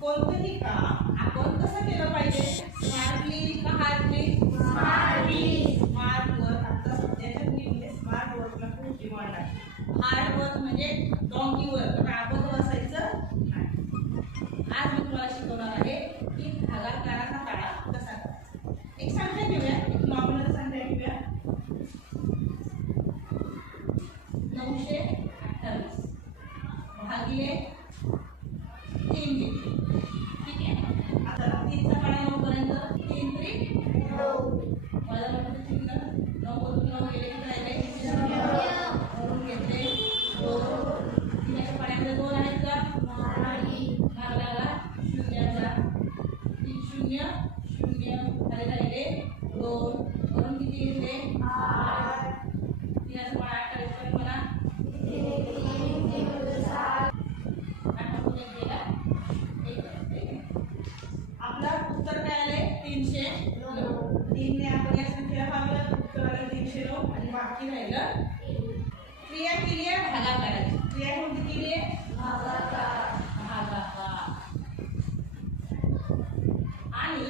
कोणतंही काम आपण कसं केलं पाहिजे? स्मार्टली का हार्डली? स्मार्टली. स्मार्ट वर्क आता सध्याच्या पिढीमध्ये स्मार्ट वर्कला खूप डिमांड आहे. हार्ड वर्क म्हणजे डॉंकी वर्क, राबत बसायचं नाही. आज मी तुम्हाला शिकवणार आहे की भागाकाराचा काढा कसा करायचा. एक संख्या घेऊया, एक नॉमिनल संख्या घेऊया. 928 भागिले 3 घेतले. ठीक आहे. आता 3चा पाढा 9 पर्यंत 3 3 9. माझा म्हणजे 3 9 वरून 9 गेले की राहिले 0 वरून घेतले 2. 3च्या पाढ्यामध्ये 2 आहेत का? नाही. भाग लागला 0चा. 3 0 0 राहिले 2 वरून किती घेतले? 8. 3चा पाढा 28 पर्यंत म्हणा. आपलं उत्तर काय आले? 309. 3 ने आपण या संख्येला भागलं, उत्तर आलं 309 आणि बाकी राहिलं क्रिया केली आहे भागाकाराची. क्रिया कोणती केली आहे? भागाकार. आणि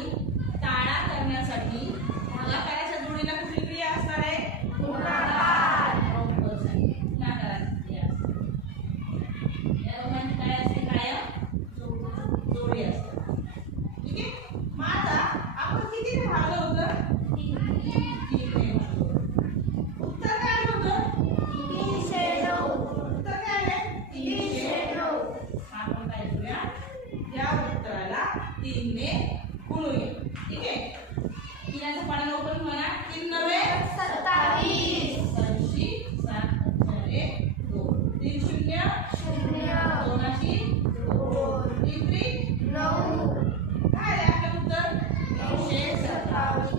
टाळा करण्यासाठी भागाकाराच्या जोडीला कुठली क्रिया असणार आहे? गुणाकार. गुणाकाराची क्रिया असते. या दोघांची काय असते? कायम जोडी असते. ठीक आहे. मग आता आपण कितीने भागलं होतं? 3 ने भागलं. उत्तर काय आलं होतं? 309. उत्तर काय आले? 309. आपण काय करूया? या उत्तराला 3 ने गुणूया. ठीक आहे. 3चा पाढा 9 पर्यंत म्हणा. 3 9 27. 27 7 4 2. 3 0 0 2 अशी 2. 3 3 9. काय आहे आपलं उत्तर? 927.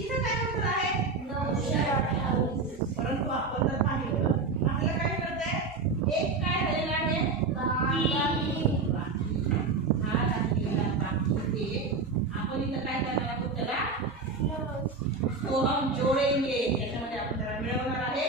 इथं काय उत्तर आहे? 928. परंतु आपण जर पाहिलं आपल्याला काय कळतंय? एक काय झालेला आहे? बाकी. हा दाखवलेला बाकी ते आपण इथं काय करणार आहोत? त्याला तो हम जोडेंगे. त्याच्यामध्ये आपण त्याला मिळवणार आहे